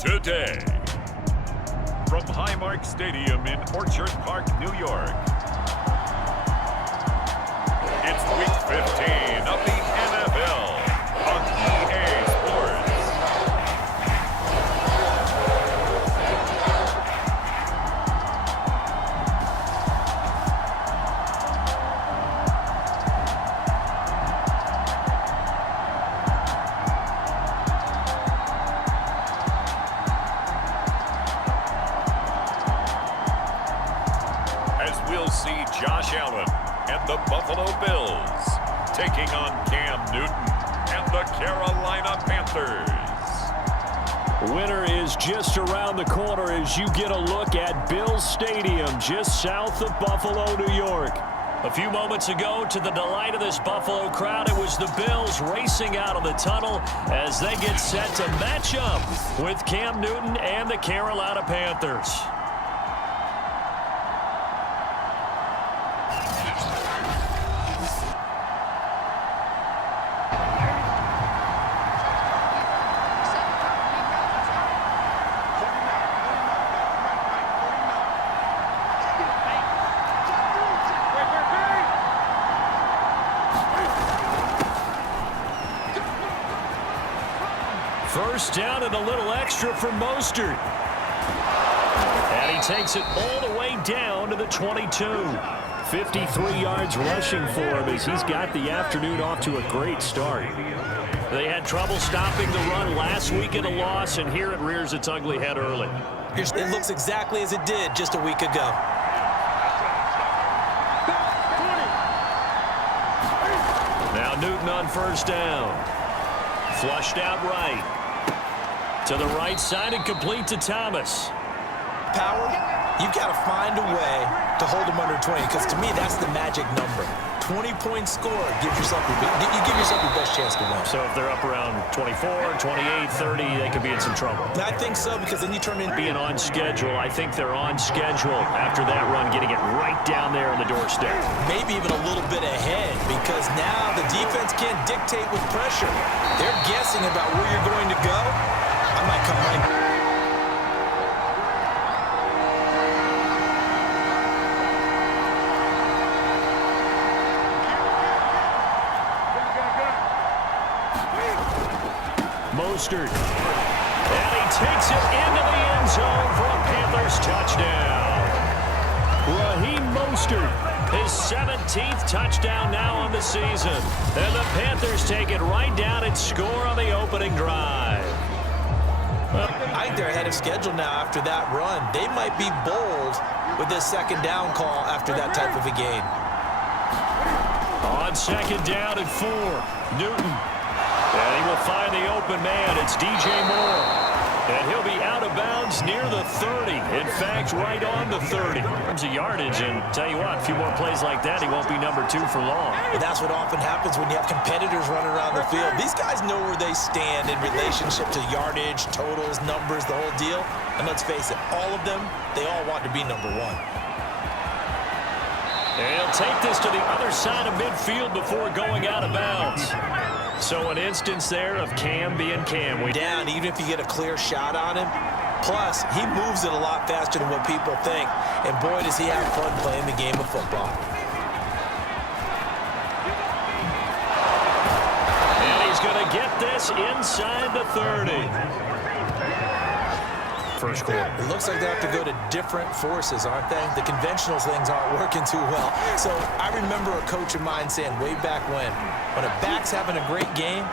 today. From Highmark Stadium in Orchard Park, New York, it's Week 15 of the NFL on EA Sports. As we'll see Josh Allen and the Buffalo Bills taking on Cam Newton and the Carolina Panthers. Winter is just around the corner as you get a look at Bills Stadium just south of Buffalo, New York. A few moments ago, to the delight of this Buffalo crowd, it was the Bills racing out of the tunnel as they get set to match up with Cam Newton and the Carolina Panthers. First down and a little extra for Mostert. And he takes it all the way down to the 22. 53 yards rushing for him as he's got the afternoon off to a great start. They had trouble stopping the run last week in a loss, and here it rears its ugly head early. It looks exactly as it did just a week ago. Now Newton on first down. Flushed out right. To the right side and complete to Thomas. Power, you've got to find a way to hold them under 20, because to me, that's the magic number. 20-point score, you give yourself your best chance to win. So if they're up around 24, 28, 30, they could be in some trouble. I think so, because then you turn in being on schedule. I think they're on schedule after that run, getting it right down there on the doorstep. Maybe even a little bit ahead, because now the defense can't dictate with pressure. They're guessing about where you're going to go. I might come right. Mostert. And he takes it into the end zone for a Panthers touchdown. Raheem Mostert, his 17th touchdown now on the season. And the Panthers take it right down and score on the opening drive. I think they're ahead of schedule now after that run. They might be bold with this second down call after that type of a game. On second down and 4, Newton. And he will find the open man. It's DJ Moore. And he'll be out of bounds near the 30. In fact, right on the 30. In terms of yardage, and tell you what, a few more plays like that, he won't be number 2 for long. But that's what often happens when you have competitors running around the field. These guys know where they stand in relationship to yardage, totals, numbers, the whole deal. And let's face it, all of them, they all want to be number 1. And he'll take this to the other side of midfield before going out of bounds. So an instance there of Cam being Cam. We down, even if you get a clear shot on him. Plus, he moves it a lot faster than what people think. And boy, does he have fun playing the game of football. And he's going to get this inside the 30. First quarter. It looks like they have to go to different forces, aren't they? The conventional things aren't working too well. So I remember a coach of mine saying way back when a back's having a great game,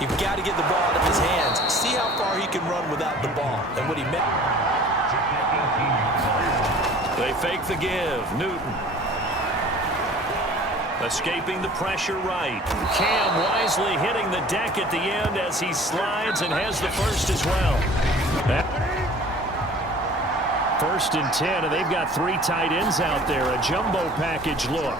you've got to get the ball out of his hands. See how far he can run without the ball. And what he meant. They fake the give. Newton. Escaping the pressure right. Cam wisely hitting the deck at the end as he slides and has the first as well. First and 10, and they've got 3 tight ends out there. A jumbo package look.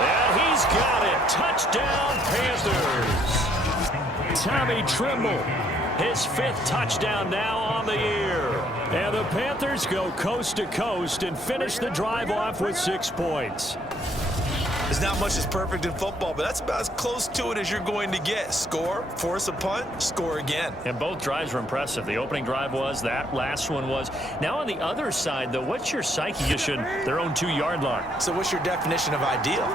And he's got it. Touchdown, Panthers. Tommy Trimble, his 5th touchdown now on the year. And the Panthers go coast to coast and finish the drive off with 6 points. There's not much that's perfect in football, but that's about as close to it as you're going to get. Score, force a punt, score again. And both drives were impressive. The opening drive was, that last one was. Now on the other side, though, what's your psyche? You should their own 2-yard line. So what's your definition of ideal?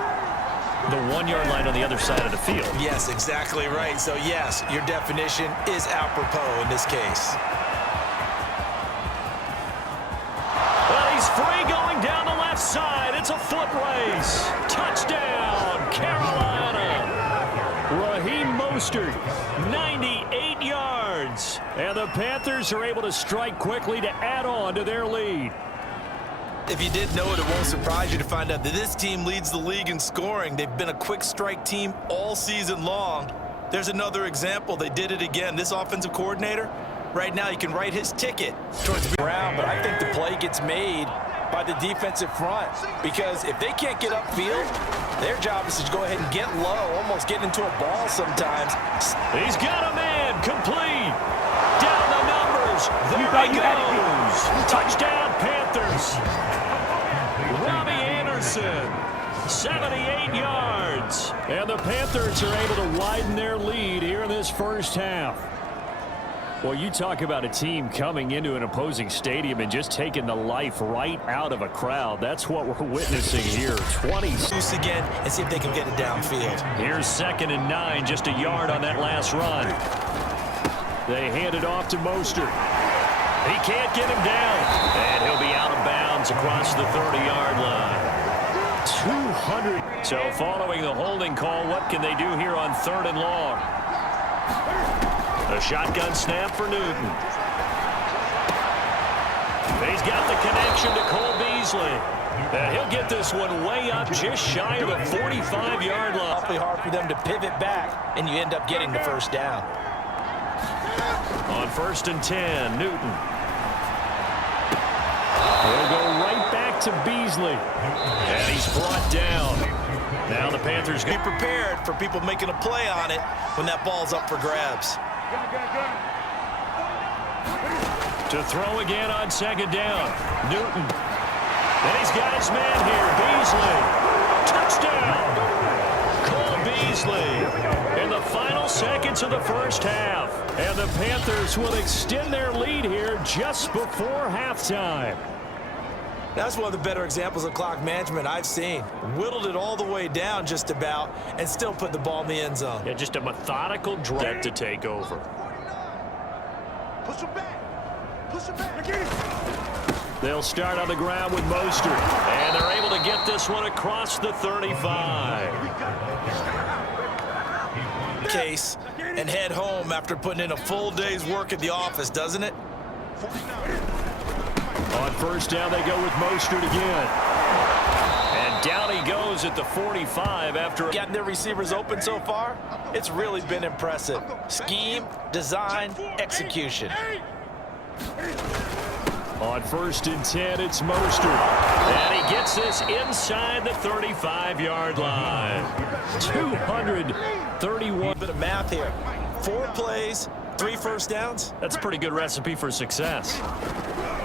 The 1-yard line on the other side of the field. Yes, exactly right. So, yes, your definition is apropos in this case. Well, he's free going down the left side. It's a foot race. Touchdown, Carolina. Raheem Mostert, 98 yards. And the Panthers are able to strike quickly to add on to their lead. If you didn't know it, it won't surprise you to find out that this team leads the league in scoring. They've been a quick strike team all season long. There's another example. They did it again. This offensive coordinator, right now, you can write his ticket towards the ground, but I think the play gets made by the defensive front, because if they can't get upfield, their job is to go ahead and get low, almost get into a ball sometimes. He's got a man, complete. Down the numbers. There he goes. Touchdown, Panthers. Robbie Anderson, 78 yards. And the Panthers are able to widen their lead here in this first half. Well, you talk about a team coming into an opposing stadium and just taking the life right out of a crowd. That's what we're witnessing here. 20. Loose again and see if they can get it downfield. Here's 2nd and 9, just a yard on that last run. They hand it off to Mostert. He can't get him down. And he'll be out of bounds across the 30-yard line. 200. So following the holding call, what can they do here on 3rd and long? A shotgun snap for Newton. He's got the connection to Cole Beasley. And he'll get this one way up just shy of the 45-yard line. Awfully hard for them to pivot back, and you end up getting the first down. On 1st and 10, Newton. He'll go right back to Beasley. And he's brought down. Now the Panthers Be prepared for people making a play on it when that ball's up for grabs. to throw again on 2nd down. Newton. And he's got his man here. Beasley. Touchdown. Cole Beasley in the final seconds of the first half. And the Panthers will extend their lead here just before halftime. That's one of the better examples of clock management I've seen. Whittled it all the way down just about and still put the ball in the end zone. Yeah, just a methodical drive to take over. Push him back. Push him back again. They'll start on the ground with Mostert. And they're able to get this one across the 35. Case and head home after putting in a full day's work at the office, doesn't it? On 1st down, they go with Mostert again. And down he goes at the 45 after Getting their receivers open so far, it's really been impressive. Scheme, design, execution. On 1st and 10, it's Mostert. And he gets this inside the 35-yard line. 231. Bit of math here. 4 plays, 3 first downs. That's a pretty good recipe for success.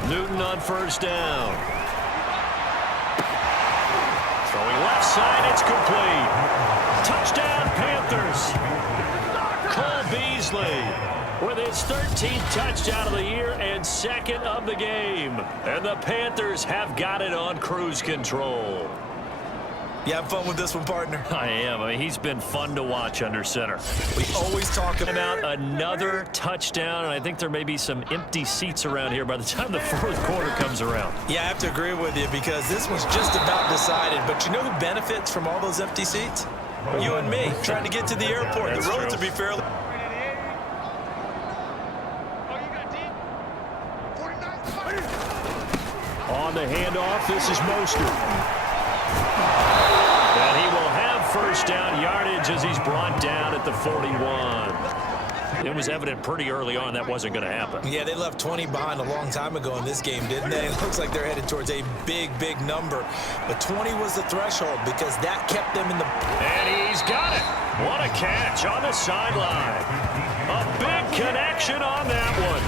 Newton on 1st down. Throwing left side, it's complete. Touchdown, Panthers. Cole Beasley with his 13th touchdown of the year and 2nd of the game. And the Panthers have got it on cruise control. You have fun with this one, partner? I am. I mean, he's been fun to watch under center. We always talk About another touchdown, and I think there may be some empty seats around here by the time the 4th quarter comes around. Yeah, I have to agree with you because this one's just about decided. But you know who benefits from all those empty seats? You and me, trying to get to the airport. That's the road true. to be fairly... On the handoff, this is Mostert. And he will have 1st down yardage as he's brought down at the 41. It was evident pretty early on that wasn't going to happen. Yeah, they left 20 behind a long time ago in this game, didn't they? It looks like they're headed towards a big, big number. But 20 was the threshold because that kept them in the... And he's got it. What a catch on the sideline. A big connection on that one.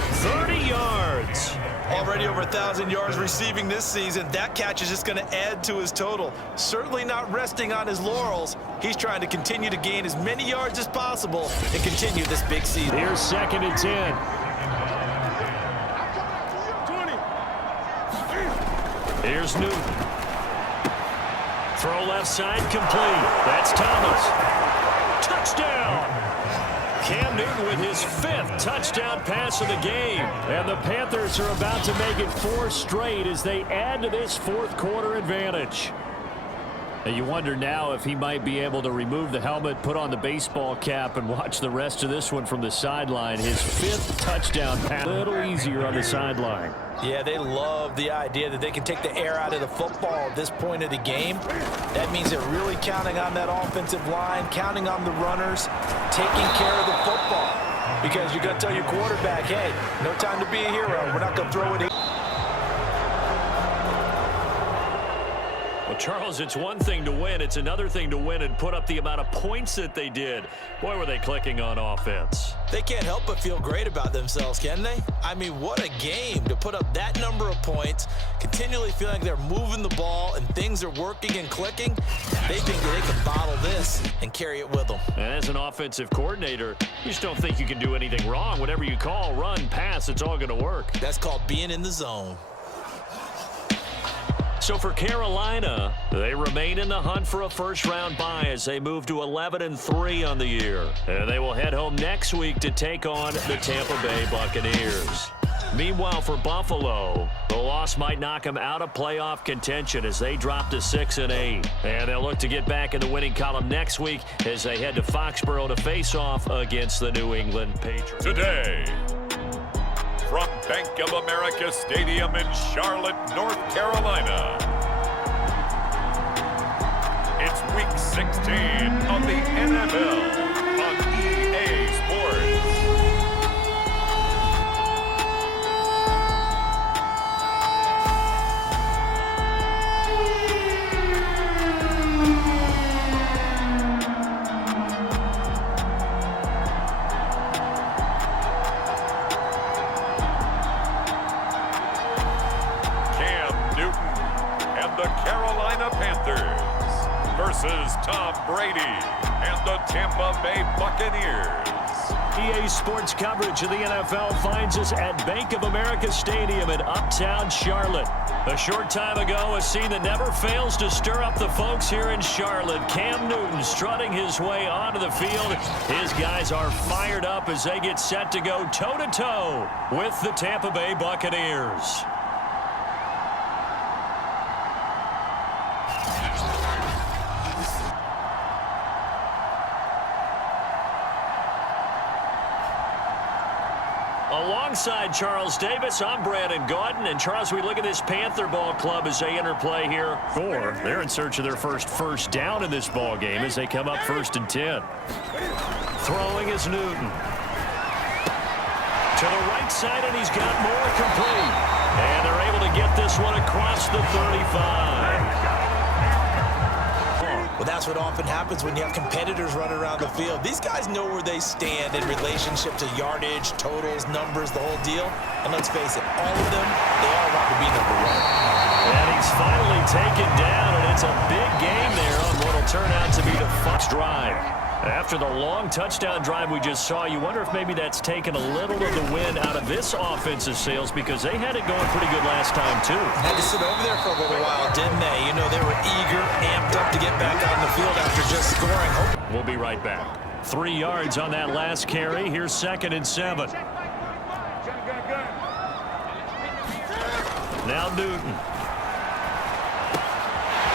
30 yards. All already over 1,000 yards receiving this season. That catch is just going to add to his total. Certainly not resting on his laurels. He's trying to continue to gain as many yards as possible and continue this big season. Here's 2nd and 10. Here's Newton. Throw left side complete. That's Thomas. Touchdown! Cam Newton with his 5th touchdown pass of the game. And the Panthers are about to make it 4 straight as they add to this 4th quarter advantage. And you wonder now if he might be able to remove the helmet, put on the baseball cap, and watch the rest of this one from the sideline. His 5th touchdown pass. A little easier on the sideline. Yeah, they love the idea that they can take the air out of the football at this point of the game. That means they're really counting on that offensive line, counting on the runners, taking care of the football. Because you're going to tell your quarterback, hey, no time to be a hero. We're not going to throw it in. Well, Charles, it's one thing to win. It's another thing to win and put up the amount of points that they did. Boy, were they clicking on offense. They can't help but feel great about themselves, can they? I mean, what a game to put up that number of points, continually feeling like they're moving the ball and things are working and clicking. They think that they can bottle this and carry it with them. And as an offensive coordinator, you just don't think you can do anything wrong. Whatever you call, run, pass, it's all going to work. That's called being in the zone. So for Carolina, they remain in the hunt for a first-round bye as they move to 11-3 on the year. And they will head home next week to take on the Tampa Bay Buccaneers. Meanwhile, for Buffalo, the loss might knock them out of playoff contention as they drop to 6-8. And they'll look to get back in the winning column next week as they head to Foxborough to face off against the New England Patriots. Today, from Bank of America Stadium in Charlotte, North Carolina, it's Week 16 of the NFL on EA Sports. Versus Tom Brady and the Tampa Bay Buccaneers. EA Sports coverage of the NFL finds us at Bank of America Stadium in uptown Charlotte. A short time ago, a scene that never fails to stir up the folks here in Charlotte. Cam Newton strutting his way onto the field. His guys are fired up as they get set to go toe-to-toe with the Tampa Bay Buccaneers. Alongside Charles Davis, I'm Brandon Gaudin. And Charles, we look at this Panther ball club as they enter play here. They're in search of their first down in this ball game as they come up 1st and 10. Throwing is Newton. To the right side, and he's got more complete. And they're able to get this one across the 35. Well, that's what often happens when you have competitors running around the field. These guys know where they stand in relationship to yardage, totals, numbers, the whole deal. And let's face it, all of them, they all want to be number one. And he's finally taken down, and it's a big game there on what will turn out to be the first drive. After the long touchdown drive we just saw, you wonder if maybe that's taken a little of the wind out of this offensive sails because they had it going pretty good last time, too. Had to sit over there for a little while, didn't they? You know, they were eager, amped up to get back on the field after just scoring. We'll be right back. 3 yards on that last carry. Here's 2nd and 7. Now Newton.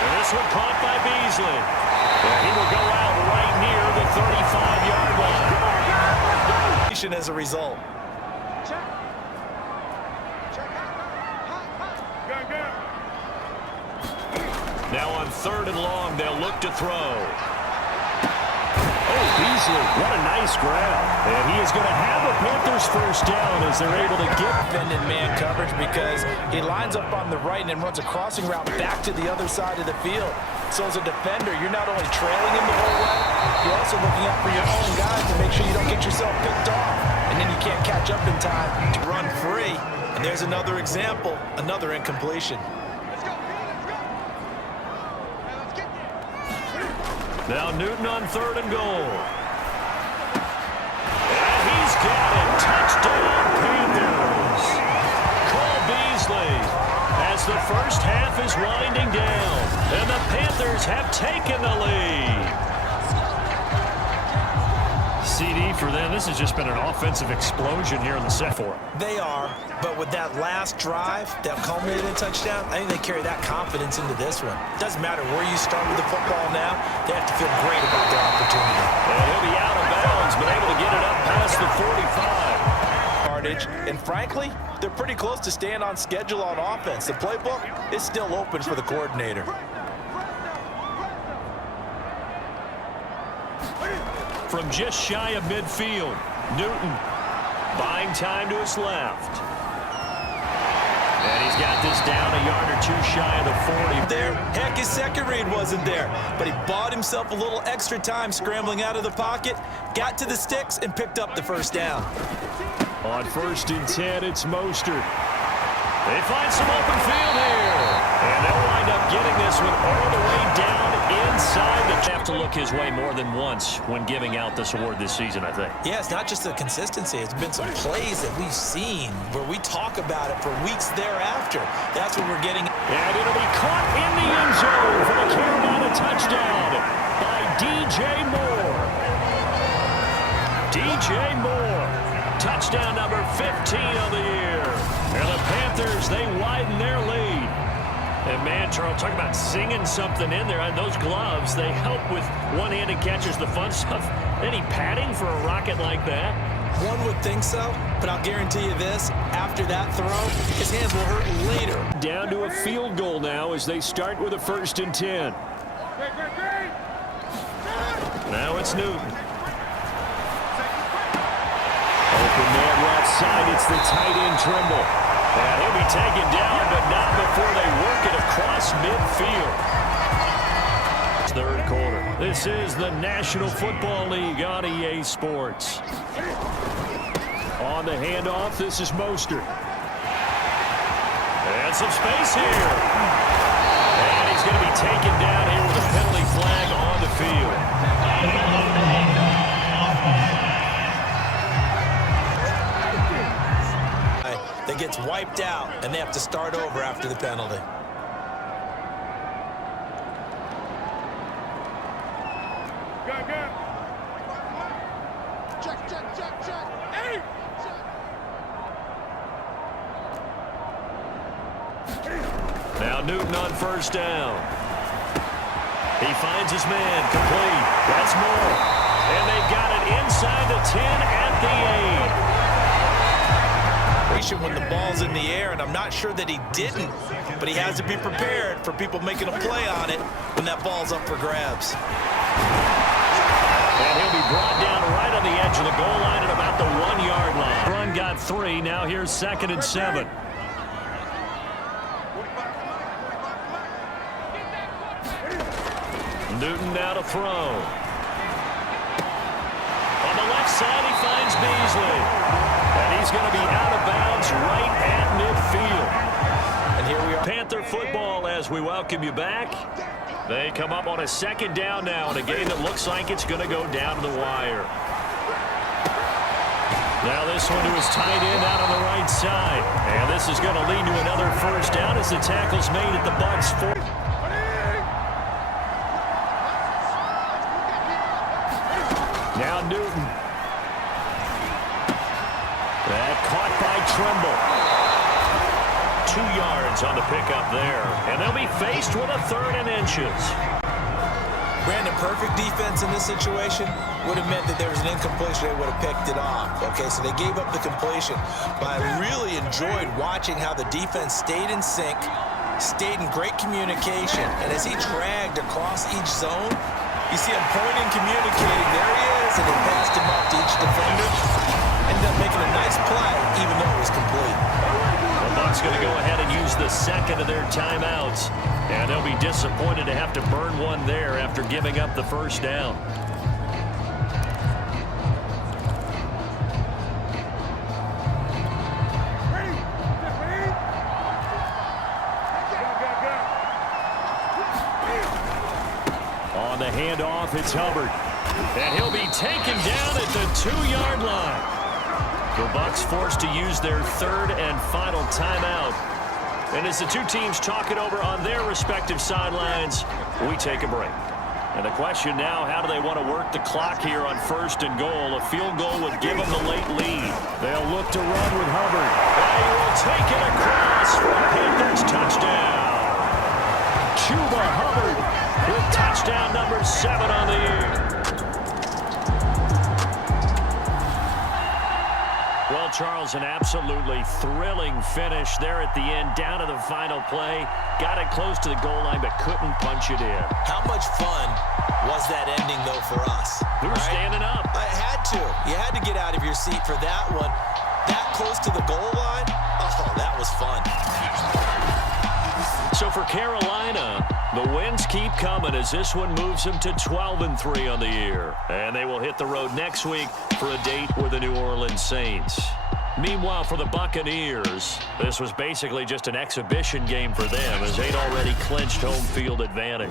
And this one caught by Beasley. And he will go out right near the 35-yard line. As a result. Now on 3rd and long, they'll look to throw. Oh, Beasley, what a nice grab. And he is going to have the Panthers first down as they're able to get defending man coverage because he lines up on the right and then runs a crossing route back to the other side of the field. So as a defender, you're not only trailing him the whole way, you're also looking out for your own guys to make sure you don't get yourself picked off. And then you can't catch up in time to run free. And there's another example, another incompletion. Let's go. Now let's get there. Now Newton on 3rd and goal. And he's got it. Touchdown, Panthers. Cole Beasley as the first half is winding down. And the Panthers have taken the lead. CD for them. This has just been an offensive explosion here in the second quarter. They are, but with that last drive that culminated in touchdown, I think they carry that confidence into this one. Doesn't matter where you start with the football now, they have to feel great about their opportunity. And he'll be out of bounds, but able to get it up past the 45. And frankly, they're pretty close to staying on schedule on offense. The playbook is still open for the coordinator. From just shy of midfield, Newton buying time to his left. And he's got this down a yard or two shy of the 40. There, heck, his second read wasn't there, but he bought himself a little extra time scrambling out of the pocket, got to the sticks, and picked up the first down. On 1st and 10, it's Mostert. They find some open field here. And they'll wind up getting this one all the way down inside. They have to look his way more than once when giving out this award this season, I think. Yeah, it's not just the consistency. It's been some plays that we've seen where we talk about it for weeks thereafter. That's what we're getting. And it'll be caught in the end zone for the Carolina touchdown by DJ Moore. DJ Moore, touchdown number 15 of the year. And the Panthers, they widen their lead. And man, Charles, talking about singing something in there. And those gloves, they help with one-handed catches, the fun stuff. Any padding for a rocket like that? One would think so, but I'll guarantee you this, after that throw, his hands will hurt later. Down to a field goal now as they start with a 1st and 10. Now it's Newton. Open man left side, it's the tight end Trimble. And he'll be taken down, but not before they work it across midfield. 3rd quarter. This is the National Football League on EA Sports. On the handoff, this is Mostert. And some space here. And he's going to be taken down here with a penalty flag on the field. That gets wiped out, and they have to start over after the penalty. Check. Hey! Now Newton on 1st down. He finds his man, complete. That's Moore. And they've got it inside the 10 at the 8. When the ball's in the air, and I'm not sure that he didn't, but he has to be prepared for people making a play on it when that ball's up for grabs. And he'll be brought down right on the edge of the goal line at about the 1-yard line. Run got 3. Now here's 2nd and 7. Newton now to throw. On the left side, he finds Beasley. And he's going to be out of bounds right at midfield. And here we are. Panther football as we welcome you back. They come up on a 2nd down now in a game that looks like it's going to go down to the wire. Now this one to his tight end out on the right side. And this is going to lead to another 1st down as the tackle's made at the Bucs 4. Now Newton. That caught by Trimble. 2 yards on the pickup there. And they'll be faced with a 3rd and inches. Brandon, perfect defense in this situation would have meant that there was an incompletion. They would have picked it off. Okay, so they gave up the completion. But I really enjoyed watching how the defense stayed in sync, stayed in great communication. And as he dragged across each zone, you see him pointing, communicating. There he is, and he passed him off to each defender. Ended up making a nice play, even though it was complete. The Bucs going to go ahead and use the 2nd of their timeouts. And they'll be disappointed to have to burn one there after giving up the 1st down. handoff. It's Hubbard. And he'll be taken down at the 2-yard line. The Bucs forced to use their third and final timeout. And as the two teams talk it over on their respective sidelines, we take a break. And the question now, how do they want to work the clock here on 1st and goal? A field goal would give them the late lead. They'll look to run with Hubbard. And he will take it across for a Panthers touchdown. Chuba Hubbard with touchdown number 7 on the year. Well, Charles, an absolutely thrilling finish there at the end, down to the final play. Got it close to the goal line, but couldn't punch it in. How much fun was that ending, though, for us? We were standing up. I had to. You had to get out of your seat for that one. That close to the goal line? Oh, that was fun. So for Carolina, the wins keep coming as this one moves them to 12-3 on the year. And they will hit the road next week for a date with the New Orleans Saints. Meanwhile, for the Buccaneers, this was basically just an exhibition game for them as they'd already clinched home field advantage.